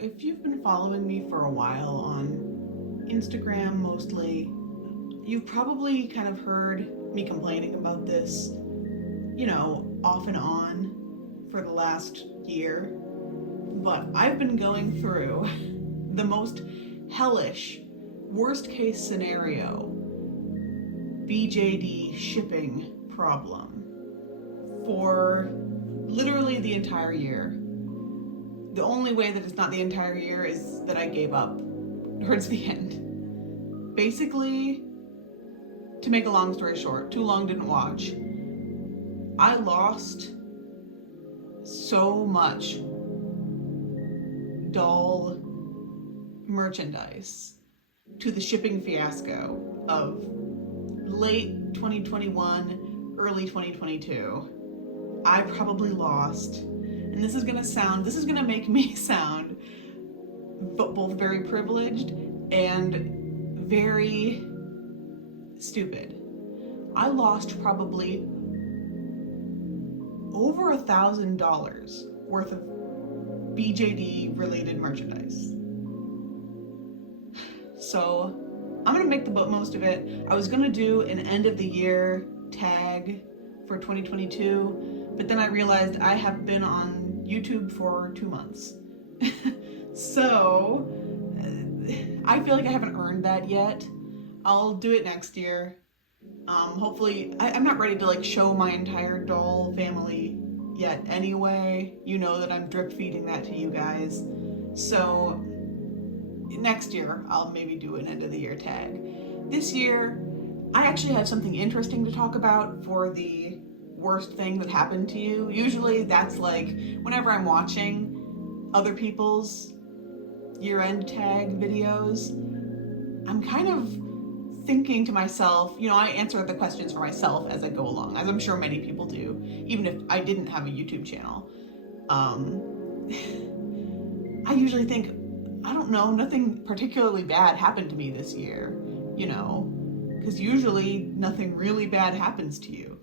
if you've been following me for a while on Instagram mostly, you've probably kind of heard me complaining about this, off and on for the last year. But I've been going through the most hellish, worst case scenario BJD shipping problem for literally the entire year. The only way that it's not the entire year is that I gave up towards the end. Basically, to make a long story short, too long didn't watch, I lost so much doll merchandise to the shipping fiasco of late 2021, early 2022. I probably lost, and this is gonna make me sound both very privileged and very stupid. I lost probably over $1,000 worth of BJD related merchandise. So I'm gonna make the most of it. I was gonna do an end of the year tag for 2022, but then I realized I have been on YouTube for 2 months. So I feel like I haven't earned that yet. I'll do it next year. Hopefully, I'm not ready to show my entire doll family yet anyway. You know that I'm drip feeding that to you guys. So next year, I'll maybe do an end of the year tag. This year, I actually have something interesting to talk about for the worst thing that happened to you. Usually that's whenever I'm watching other people's year-end tag videos, I'm kind of thinking to myself, I answer the questions for myself as I go along, as I'm sure many people do, even if I didn't have a YouTube channel. I usually think, I don't know, nothing particularly bad happened to me this year, because usually nothing really bad happens to you.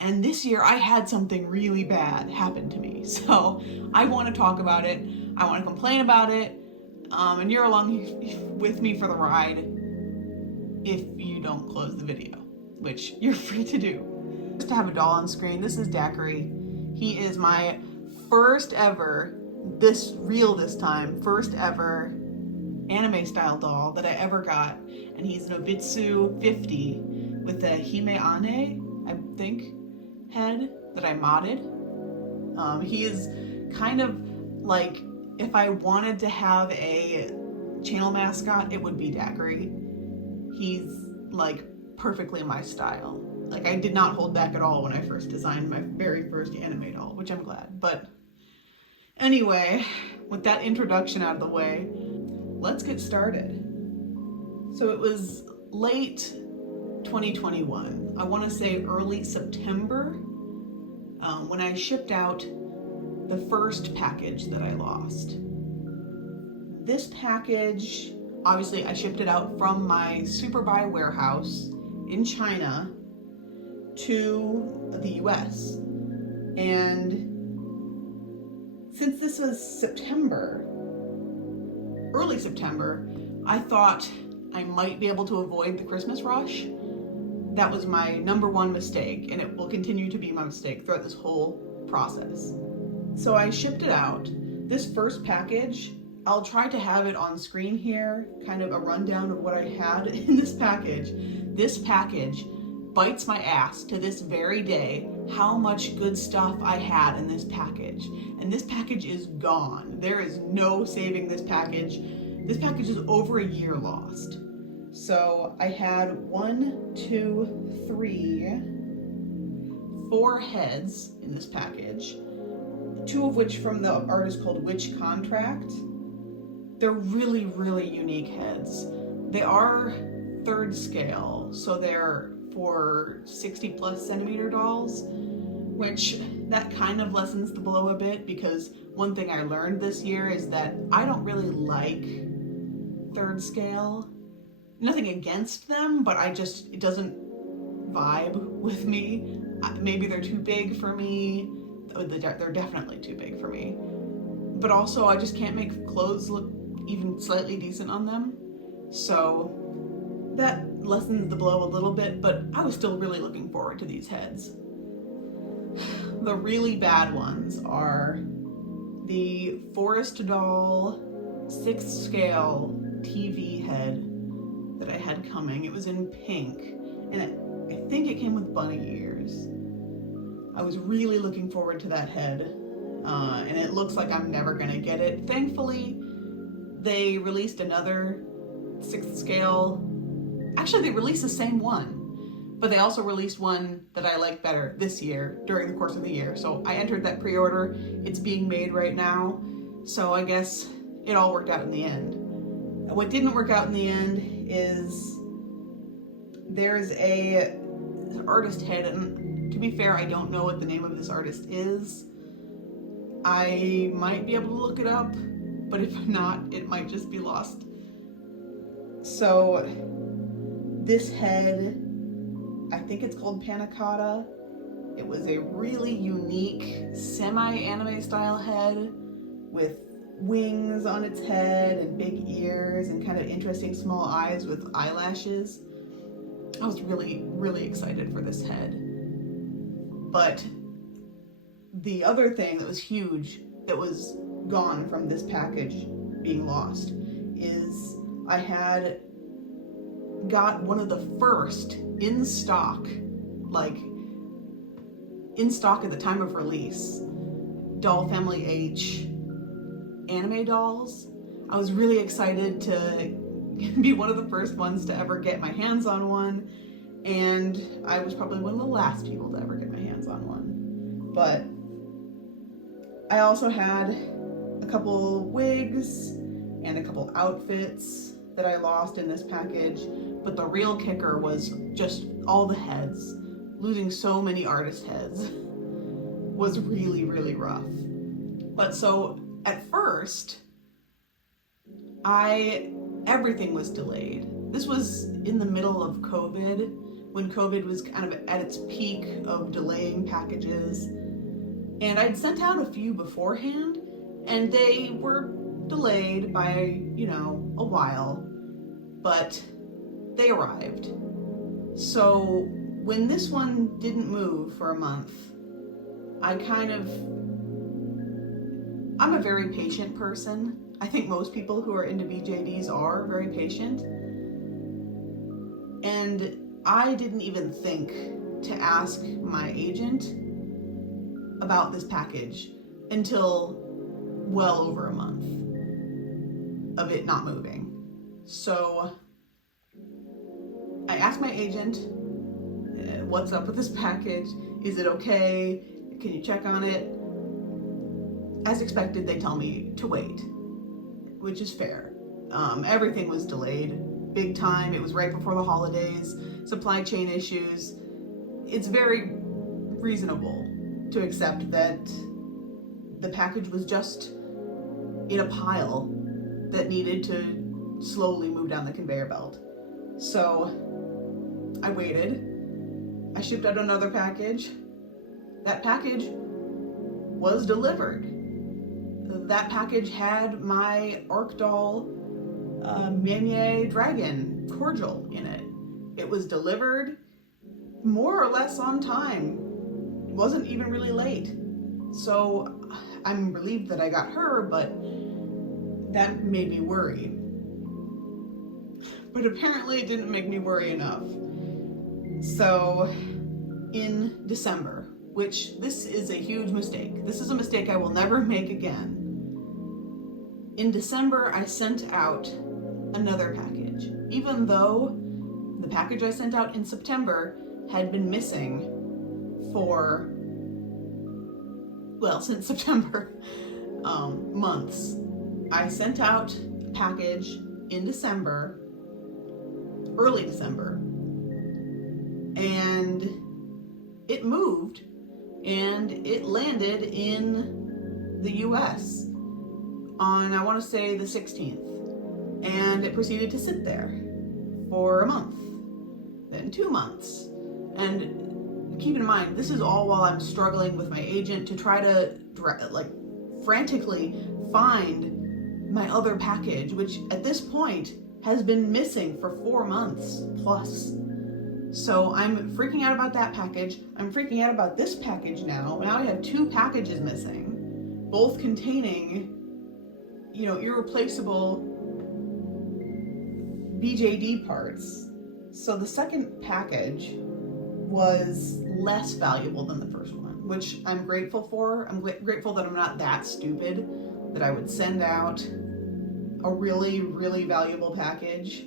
And this year I had something really bad happen to me. So I want to talk about it. I want to complain about it. And you're along with me for the ride if you don't close the video, which you're free to do. Just to have a doll on screen, this is Daiquiri. He is my first ever, first ever anime style doll that I ever got. And he's an Obitsu 50 with a Hime-ane, I think, head that I modded. He is kind of like, if I wanted to have a channel mascot, it would be Daiquiri. He's perfectly my style. I did not hold back at all when I first designed my very first anime doll, which I'm glad. But anyway, with that introduction out of the way, let's get started. So it was late 2021. I want to say early September, when I shipped out the first package that I lost. This package, obviously I shipped it out from my Superbuy warehouse in China to the US. And since this was early September, I thought I might be able to avoid the Christmas rush. That was my number one mistake, and it will continue to be my mistake throughout this whole process. So I shipped it out. This first package, I'll try to have it on screen here, kind of a rundown of what I had in this package. This package bites my ass to this very day how much good stuff I had in this package. And this package is gone. There is no saving this package. This package is over a year lost. So I had 4 heads in this package, 2 of which from the artist called Witch Contract. They're really, really unique heads. They are 3rd scale, so they're for 60 plus centimeter dolls, which that kind of lessens the blow a bit, because one thing I learned this year is that I don't really like 3rd scale. Nothing against them, but it doesn't vibe with me. Maybe they're too big for me. They're definitely too big for me. but also I just can't make clothes look even slightly decent on them. So that lessens the blow a little bit, but I was still really looking forward to these heads. The really bad ones are the Forest Doll 6th scale TV head that I had coming. It was in pink, and I think it came with bunny ears. I was really looking forward to that head, and it looks like I'm never gonna get it. Thankfully, they released another 6th scale. Actually, they released the same one, but they also released one that I like better this year during the course of the year. So I entered that pre-order. It's being made right now. So I guess it all worked out in the end. What didn't work out in the end is there's a artist head, and to be fair, I don't know what the name of this artist is. I might be able to look it up, but if not, it might just be lost. So this head, I think it's called Panna Cotta. It was a really unique semi-anime style head with wings on its head and big ears and kind of interesting small eyes with eyelashes. I was really, really excited for this head. But the other thing that was huge that was gone from this package being lost is I had got one of the first in stock at the time of release, Doll Family H anime dolls. I was really excited to be one of the first ones to ever get my hands on one, and I was probably one of the last people to ever get my hands on one. But I also had a couple wigs and a couple outfits that I lost in this package, but the real kicker was just all the heads. Losing so many artist heads was really, really rough. But so at first, everything was delayed. This was in the middle of COVID, when COVID was kind of at its peak of delaying packages. And I'd sent out a few beforehand, and they were delayed by, a while, but they arrived. So when this one didn't move for a month, I'm a very patient person. I think most people who are into BJDs are very patient. And I didn't even think to ask my agent about this package until well over a month of it not moving. So I asked my agent, what's up with this package? Is it okay? Can you check on it? As expected, they tell me to wait, which is fair. Everything was delayed big time. It was right before the holidays, supply chain issues. It's very reasonable to accept that the package was just in a pile that needed to slowly move down the conveyor belt. So I waited. I shipped out another package. That package was delivered. That package had my Arc Doll Manye Dragon cordial in it. It was delivered more or less on time. It wasn't even really late. So I'm relieved that I got her, but that made me worry. But apparently it didn't make me worry enough. So in December, which this is a huge mistake. This is a mistake I will never make again. In December, I sent out another package, even though the package I sent out in September had been missing since September, months. I sent out a package in December, early December, and it moved and it landed in the US on, I want to say, the 16th. And it proceeded to sit there for a month, then 2 months. And keep in mind, this is all while I'm struggling with my agent to try to frantically find my other package, which at this point has been missing for 4 months plus. So I'm freaking out about that package. I'm freaking out about this package now. Now I have 2 packages missing, both containing, irreplaceable BJD parts. So the second package was less valuable than the first one, which I'm grateful for. I'm grateful that I'm not that stupid that I would send out a really, really valuable package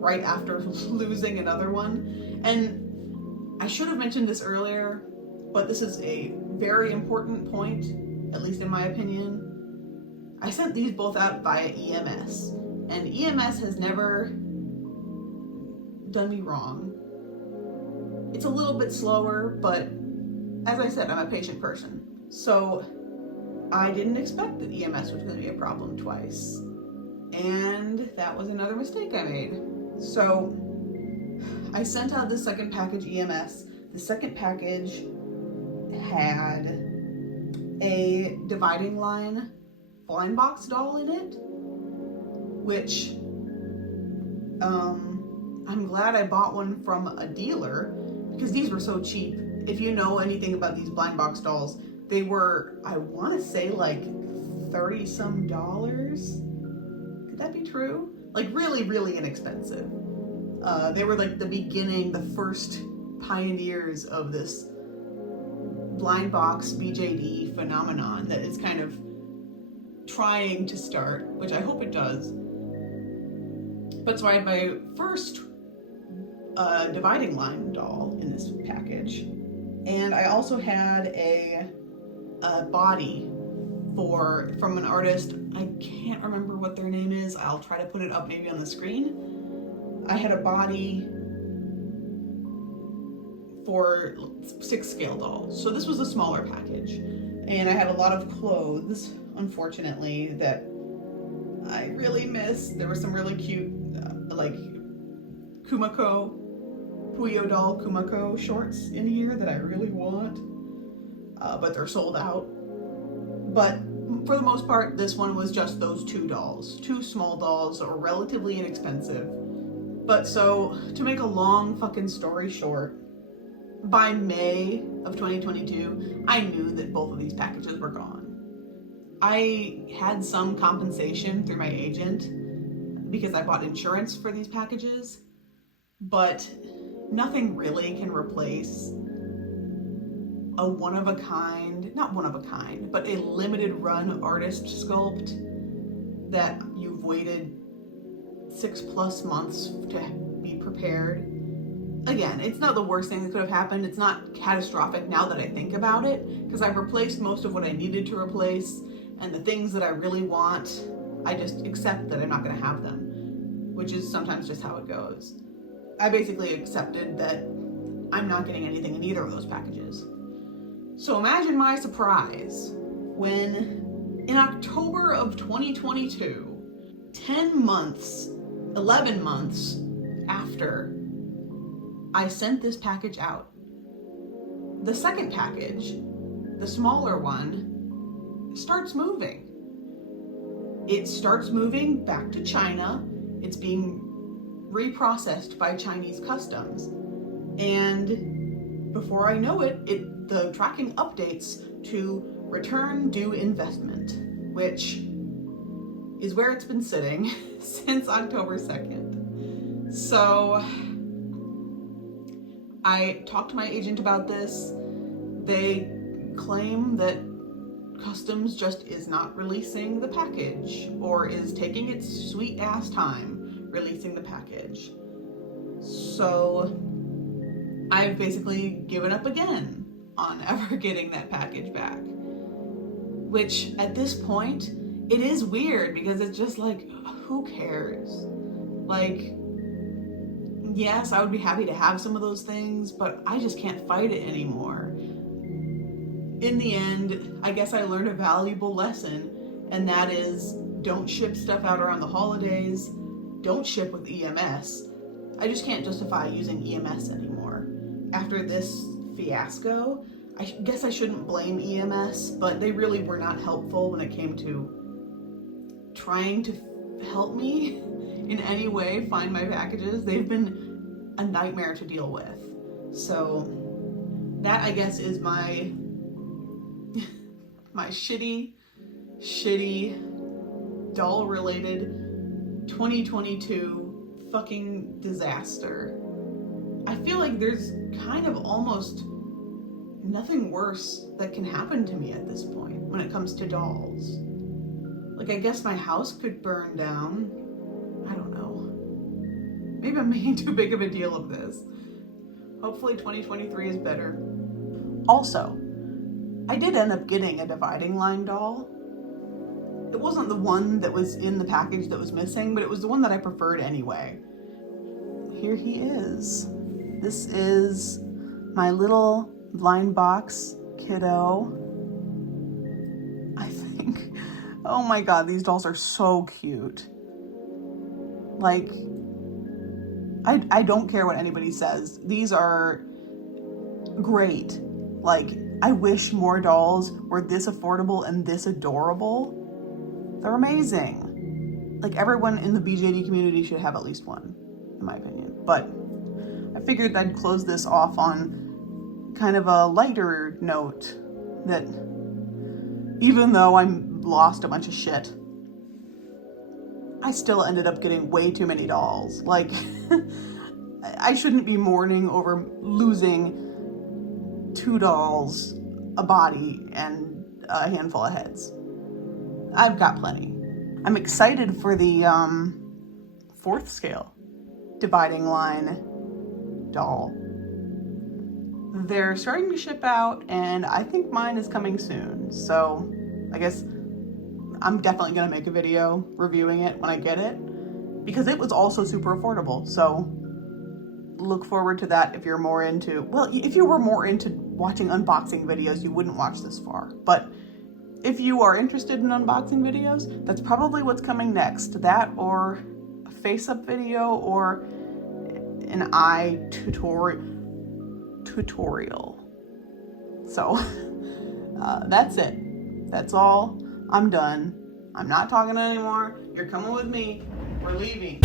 right after losing another one. And I should have mentioned this earlier, but this is a very important point, at least in my opinion. I sent these both out via EMS, and EMS has never done me wrong. It's a little bit slower, but as I said, I'm a patient person. So I didn't expect that EMS was going to be a problem twice. And that was another mistake I made. So I sent out the second package EMS. The second package had a dividing line blind box doll in it, which I'm glad I bought one from a dealer because these were so cheap. If you know anything about these blind box dolls, they were, I want to say, like $30-some. Could that be true? Like really, really inexpensive. They were like the first pioneers of this blind box BJD phenomenon that is kind of trying to start, which I hope it does. But so I had my first dividing line doll in this package, and I also had a body from an artist. I can't remember what their name is. I'll try to put it up maybe on the screen. I had a body for 6 scale dolls. So this was a smaller package. And I had a lot of clothes, unfortunately, that I really miss. There were some really cute, like Puyo doll Kumako shorts in here that I really want, but they're sold out. But for the most part, this one was just those 2 dolls. 2 small dolls that were relatively inexpensive. But so, to make a long fucking story short, by May of 2022, I knew that both of these packages were gone. I had some compensation through my agent because I bought insurance for these packages, but nothing really can replace a one-of-a-kind, not one-of-a-kind, but a limited run artist sculpt that you've waited 6+ months to be prepared. Again, it's not the worst thing that could have happened. It's not catastrophic now that I think about it, because I've replaced most of what I needed to replace, and the things that I really want, I just accept that I'm not going to have them, which is sometimes just how it goes. I basically accepted that I'm not getting anything in either of those packages. So imagine my surprise when in October of 2022, 11 months after I sent this package out, the second package, the smaller one, starts moving. It starts moving back to China. It's being reprocessed by Chinese customs. And before I know it, the tracking updates to return due investment, which is where it's been sitting since October 2nd. So I talked to my agent about this. They claim that customs just is not releasing the package, or is taking its sweet ass time releasing the package. So I've basically given up again on ever getting that package back. Which at this point, it is weird because it's just like, who cares? Like, yes, I would be happy to have some of those things, but I just can't fight it anymore. In the end, I guess I learned a valuable lesson, and that is, don't ship stuff out around the holidays, don't ship with EMS. I just can't justify using EMS anymore. After this fiasco, I guess I shouldn't blame EMS, but they really were not helpful when it came to trying to help me in any way find my packages. They've been a nightmare to deal with. So that, I guess, is my my shitty doll related 2022 fucking disaster. I feel like there's kind of almost nothing worse that can happen to me at this point when it comes to dolls. Like, I guess my house could burn down. I don't know. Maybe I'm making too big of a deal of this. Hopefully 2023 is better. Also, I did end up getting a dividing line doll. It wasn't the one that was in the package that was missing, but it was the one that I preferred anyway. Here he is. This is my little blind box kiddo. I think, oh my god, these dolls are so cute. Like, I don't care what anybody says. These are great. Like, I wish more dolls were this affordable and this adorable. They're amazing. Like, everyone in the BJD community should have at least one, in my opinion. But I figured I'd close this off on kind of a lighter note, that even though I lost a bunch of shit, I still ended up getting way too many dolls. Like, I shouldn't be mourning over losing 2 dolls, a body, and a handful of heads. I've got plenty. I'm excited for the 4th scale dividing line doll. They're starting to ship out, and I think mine is coming soon. So I guess I'm definitely gonna make a video reviewing it when I get it, because it was also super affordable. So look forward to that if you're more into, well, if you were more into watching unboxing videos, you wouldn't watch this far. But if you are interested in unboxing videos, that's probably what's coming next. That, or a face-up video, or an eye tutorial. So that's it. That's all. I'm done. I'm not talking anymore. You're coming with me. We're leaving.